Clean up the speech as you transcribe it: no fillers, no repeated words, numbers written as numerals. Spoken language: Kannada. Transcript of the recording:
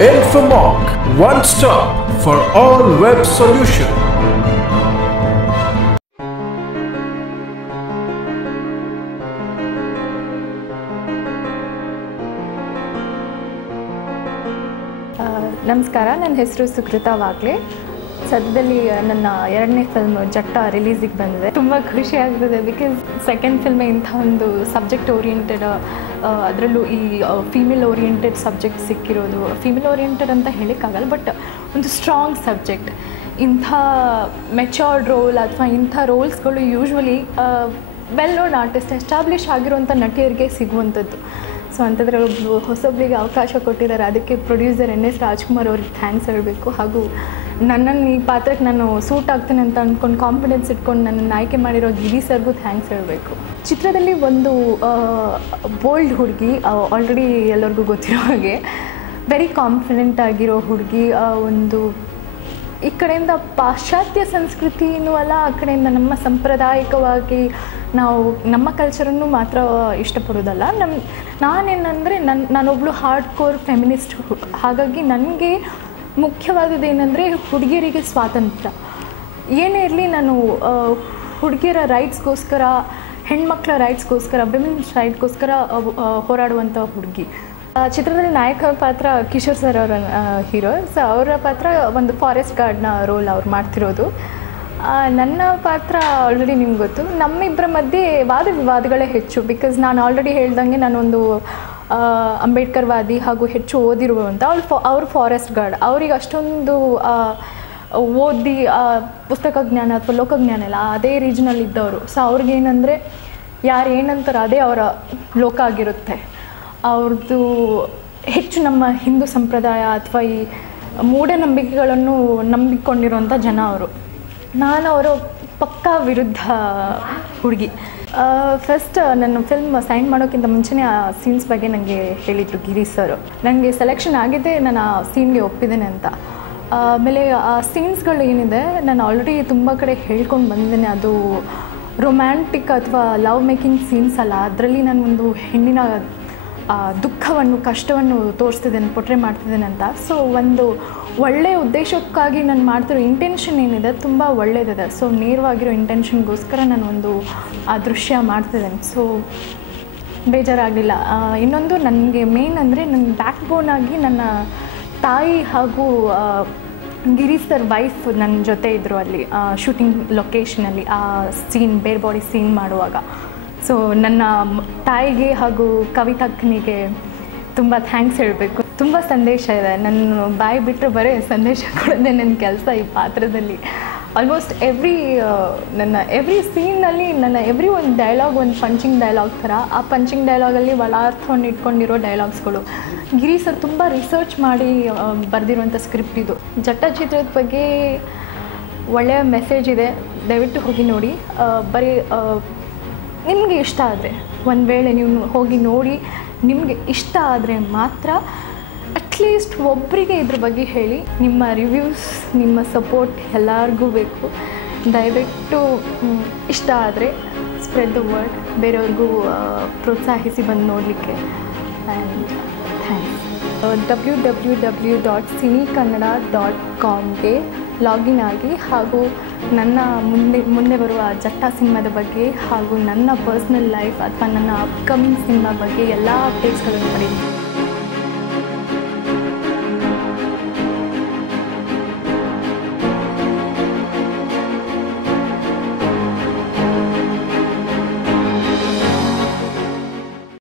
Infomock, one stop for all web solution. ನಮಸ್ಕಾರ, ನನ್ನ ಹೆಸರು ಸುಕೃತಾ ವಾಗ್ಲೆ. ಸದ್ಯದಲ್ಲಿ ನನ್ನ ಎರಡನೇ ಫಿಲ್ಮ್ ಜಟ್ಟ ರಿಲೀಸಿಗೆ ಬಂದಿದೆ. ತುಂಬ ಖುಷಿ ಆಗ್ತದೆ. ಬಿಕಾಸ್ ಸೆಕೆಂಡ್ ಫಿಲ್ಮೇ ಇಂಥ ಒಂದು ಸಬ್ಜೆಕ್ಟ್ ಓರಿಯೆಂಟೆಡ್, ಅದರಲ್ಲೂ ಈ ಫೀಮೇಲ್ ಓರಿಯೆಂಟೆಡ್ ಸಬ್ಜೆಕ್ಟ್ ಸಿಕ್ಕಿರೋದು. ಫೀಮೇಲ್ ಓರಿಯೆಂಟೆಡ್ ಅಂತ ಹೇಳೋಕ್ಕಾಗಲ್ಲ, ಬಟ್ ಒಂದು ಸ್ಟ್ರಾಂಗ್ ಸಬ್ಜೆಕ್ಟ್. ಇಂಥ ಮೆಚ್ಯೂರ್ಡ್ ರೋಲ್ ಅಥವಾ ಇಂಥ ರೋಲ್ಸ್ಗಳು usually well known artist, establish ಆಗಿರುವಂಥ ನಟಿಯರಿಗೆ ಸಿಗುವಂಥದ್ದು. ಸೊ ಅಂಥದ್ರಲ್ಲಿ ಹೊಸೊಬ್ಬರಿಗೆ ಅವಕಾಶ ಕೊಟ್ಟಿದ್ದಾರೆ. ಅದಕ್ಕೆ ಪ್ರೊಡ್ಯೂಸರ್ NS ರಾಜ್ಕುಮಾರ್ ಅವ್ರಿಗೆ ಥ್ಯಾಂಕ್ಸ್ ಹೇಳಬೇಕು. ಹಾಗೂ ನನ್ನನ್ನು ಈ ಪಾತ್ರಕ್ಕೆ ನಾನು ಸೂಟ್ ಆಗ್ತೇನೆ ಅಂತ ಅಂದ್ಕೊಂಡು ಕಾನ್ಫಿಡೆನ್ಸ್ ಇಟ್ಕೊಂಡು ನನ್ನನ್ನು ಆಯ್ಕೆ ಮಾಡಿರೋ ಗಿರಿ ಸರ್ಗೂ ಥ್ಯಾಂಕ್ಸ್ ಹೇಳಬೇಕು. ಚಿತ್ರದಲ್ಲಿ ಒಂದು ಬೋಲ್ಡ್ ಹುಡುಗಿ, ಆಲ್ರೆಡಿ ಎಲ್ಲರಿಗೂ ಗೊತ್ತಿರೋ ಹಾಗೆ ವೆರಿ ಕಾನ್ಫಿಡೆಂಟ್ ಆಗಿರೋ ಹುಡುಗಿ. ಒಂದು ಈ ಕಡೆಯಿಂದ ಪಾಶ್ಚಾತ್ಯ ಸಂಸ್ಕೃತಿನೂ ಅಲ್ಲ, ಆ ಕಡೆಯಿಂದ ನಮ್ಮ ಸಾಂಪ್ರದಾಯಿಕವಾಗಿ ನಾವು ನಮ್ಮ ಕಲ್ಚರನ್ನು ಮಾತ್ರ ಇಷ್ಟಪಡೋದಲ್ಲ. ನಾನೇನಂದರೆ ನಾನೊಬ್ಬಳು ಹಾರ್ಡ್ ಕೋರ್ ಫೆಮಿನಿಸ್ಟ್. ಹಾಗಾಗಿ ನನಗೆ ಮುಖ್ಯವಾದದ್ದು ಏನಂದರೆ ಹುಡುಗಿಯರಿಗೆ ಸ್ವಾತಂತ್ರ್ಯ. ಏನೇ ಇರಲಿ, ನಾನು ಹುಡುಗಿಯರ ರೈಟ್ಸ್ಗೋಸ್ಕರ, ಹೆಣ್ಮಕ್ಳ ರೈಟ್ಸ್ಗೋಸ್ಕರ, ವಿಮೆನ್ಸ್ ರೈಟ್ಗೋಸ್ಕರ ಹೋರಾಡುವಂಥ ಹುಡುಗಿ. ಚಿತ್ರದಲ್ಲಿ ನಾಯಕ ಪಾತ್ರ ಕಿಶೋರ್ ಸರ್ ಅವರ ಹೀರೋ. ಸೊ ಅವರ ಪಾತ್ರ ಒಂದು ಫಾರೆಸ್ಟ್ ಗಾರ್ಡ್ನ ರೋಲ್ ಅವ್ರು ಮಾಡ್ತಿರೋದು. ನನ್ನ ಪಾತ್ರ ಆಲ್ರೆಡಿ ನಿಮ್ಗೆ ಗೊತ್ತು. ನಮ್ಮಿಬ್ಬರ ಮಧ್ಯೆ ವಾದ ವಿವಾದಗಳೇ ಹೆಚ್ಚು. ಬಿಕಾಸ್ ನಾನು ಆಲ್ರೆಡಿ ಹೇಳ್ದಂಗೆ ನಾನೊಂದು ಅಂಬೇಡ್ಕರ್ವಾದಿ ಹಾಗೂ ಹೆಚ್ಚು ಓದಿರುವಂಥ ಅವ್ರು ಫಾರೆಸ್ಟ್ ಗಾರ್ಡ್. ಅವ್ರಿಗೆ ಅಷ್ಟೊಂದು ಓದಿ ಪುಸ್ತಕ ಜ್ಞಾನ ಅಥವಾ ಲೋಕಜ್ಞಾನ ಇಲ್ಲ, ಅದೇ ರೀಜನಲ್ಲಿ ಇದ್ದವರು. ಸೊ ಅವ್ರಿಗೇನೆಂದರೆ ಯಾರು ಏನಂತಾರೆ ಅದೇ ಅವರ ಲೋಕ ಆಗಿರುತ್ತೆ. ಅವ್ರದ್ದು ಹೆಚ್ಚು ನಮ್ಮ ಹಿಂದೂ ಸಂಪ್ರದಾಯ ಅಥವಾ ಈ ಮೂಢನಂಬಿಕೆಗಳನ್ನು ನಂಬಿಕೊಂಡಿರುವಂಥ ಜನ ಅವರು. ನಾನು ಅವರ ಪಕ್ಕಾ ವಿರುದ್ಧ ಹುಡುಗಿ. ಫಸ್ಟ್ ನನ್ನ ಫಿಲ್ಮ್ ಸೈನ್ ಮಾಡೋಕ್ಕಿಂತ ಮುಂಚೆನೇ ಆ ಸೀನ್ಸ್ ಬಗ್ಗೆ ನನಗೆ ಹೇಳಿದರು ಗಿರಿ ಸರ್. ನನಗೆ ಸೆಲೆಕ್ಷನ್ ಆಗಿದೆ, ನಾನು ಆ ಸೀನ್ಗೆ ಒಪ್ಪಿದ್ದೇನೆ ಅಂತ. ಆಮೇಲೆ ಆ ಸೀನ್ಸ್ಗಳು ಏನಿದೆ, ನಾನು ಆಲ್ರೆಡಿ ತುಂಬ ಕಡೆ ಹೇಳ್ಕೊಂಡು ಬಂದಿದ್ದೇನೆ. ಅದು ರೊಮ್ಯಾಂಟಿಕ್ ಅಥವಾ ಲವ್ ಮೇಕಿಂಗ್ ಸೀನ್ಸ್ ಅಲ್ಲ. ಅದರಲ್ಲಿ ನಾನು ಒಂದು ಹೆಣ್ಣಿನ ದುಃಖವನ್ನು, ಕಷ್ಟವನ್ನು ತೋರಿಸ್ತಿದ್ದೇನೆ, ಪೊಟ್ರೆ ಮಾಡ್ತಿದ್ದೇನೆ ಅಂತ. ಸೊ ಒಂದು ಒಳ್ಳೆಯ ಉದ್ದೇಶಕ್ಕಾಗಿ ನಾನು ಮಾಡ್ತಿರೋ ಇಂಟೆನ್ಷನ್ ಏನಿದೆ ತುಂಬ ಒಳ್ಳೆಯದಿದೆ. ಸೊ ನೇರವಾಗಿರೋ ಇಂಟೆನ್ಷನ್ಗೋಸ್ಕರ ನಾನು ಒಂದು ಆ ದೃಶ್ಯ ಮಾಡ್ತಿದ್ದೇನೆ. ಸೊ ಬೇಜಾರಾಗಲಿಲ್ಲ. ಇನ್ನೊಂದು ನನಗೆ ಮೇನ್ ಅಂದರೆ ನನ್ನ ಬ್ಯಾಕ್ ಬೋನ್ ಆಗಿ ನನ್ನ ತಾಯಿ ಹಾಗೂ ಗಿರಿ ಸರ್ ವೈಫ್ ನನ್ನ ಜೊತೆ ಇದ್ದರು ಅಲ್ಲಿ ಶೂಟಿಂಗ್ ಲೊಕೇಶನಲ್ಲಿ. ಆ ಸೀನ್, ಬೇರ್ ಬಾಡಿ ಸೀನ್ ಮಾಡುವಾಗ. ಸೊ ನನ್ನ ತಾಯಿಗೆ ಹಾಗೂ ಕವಿತಕ್ಕನಿಗೆ ತುಂಬ ಥ್ಯಾಂಕ್ಸ್ ಹೇಳಬೇಕು. ತುಂಬ ಸಂದೇಶ ಇದೆ. ನನ್ನ ಬಾಯಿ ಬಿಟ್ಟರೆ ಬರೀ ಸಂದೇಶ ಕೊಡೋದೇ ನನ್ನ ಕೆಲಸ ಈ ಪಾತ್ರದಲ್ಲಿ. ಆಲ್ಮೋಸ್ಟ್ ಎವ್ರಿ ಸೀನಲ್ಲಿ ನನ್ನ ಎವ್ರಿ ಒಂದು ಡೈಲಾಗ್ ಒಂದು ಪಂಚಿಂಗ್ ಡೈಲಾಗ್ ಥರ. ಆ ಪಂಚಿಂಗ್ ಡೈಲಾಗಲ್ಲಿ ಒಳಾರ್ಥವನ್ನು ಇಟ್ಕೊಂಡಿರೋ ಡೈಲಾಗ್ಸ್ಗಳು. ಗಿರಿ ಸರ್ ತುಂಬ ರಿಸರ್ಚ್ ಮಾಡಿ ಬರೆದಿರುವಂಥ ಸ್ಕ್ರಿಪ್ಟ್ ಇದು. ಜಟ್ಟ ಚಿತ್ರದ ಬಗ್ಗೆ ಒಳ್ಳೆಯ ಮೆಸೇಜ್ ಇದೆ, ದಯವಿಟ್ಟು ಹೋಗಿ ನೋಡಿ. ಬರೀ ನಿಮಗೆ ಇಷ್ಟ ಆದರೆ, ಒಂದು ವೇಳೆ ನೀವು ಹೋಗಿ ನೋಡಿ ನಿಮಗೆ ಇಷ್ಟ ಆದರೆ ಮಾತ್ರ ಅಟ್ಲೀಸ್ಟ್ ಒಬ್ಬರಿಗೆ ಇದ್ರ ಬಗ್ಗೆ ಹೇಳಿ. ನಿಮ್ಮ ರಿವ್ಯೂಸ್, ನಿಮ್ಮ ಸಪೋರ್ಟ್ ಎಲ್ಲರಿಗೂ ಬೇಕು. ದಯವಿಟ್ಟು ಇಷ್ಟ ಆದರೆ ಸ್ಪ್ರೆಡ್ ದ ವರ್ಡ್, ಬೇರೆಯವ್ರಿಗೂ ಪ್ರೋತ್ಸಾಹಿಸಿ ಬಂದು ನೋಡಲಿಕ್ಕೆ. And thanks. www.cinekannada.comಗೆ ಲಾಗಿನ್ ಆಗಿ ಹಾಗೂ ನನ್ನ ಮುಂದೆ ಬರುವ ಜಟ್ಟ ಸಿನಿಮಾದ ಬಗ್ಗೆ ಹಾಗೂ ನನ್ನ ಪರ್ಸ್ನಲ್ ಲೈಫ್ ಅಥವಾ ನನ್ನ ಅಪ್ಕಮಿಂಗ್ ಸಿನಿಮಾ ಬಗ್ಗೆ ಎಲ್ಲ ಅಪ್ಡೇಟ್ಸ್ಗಳನ್ನು ಪಡೆಯಿರಿ.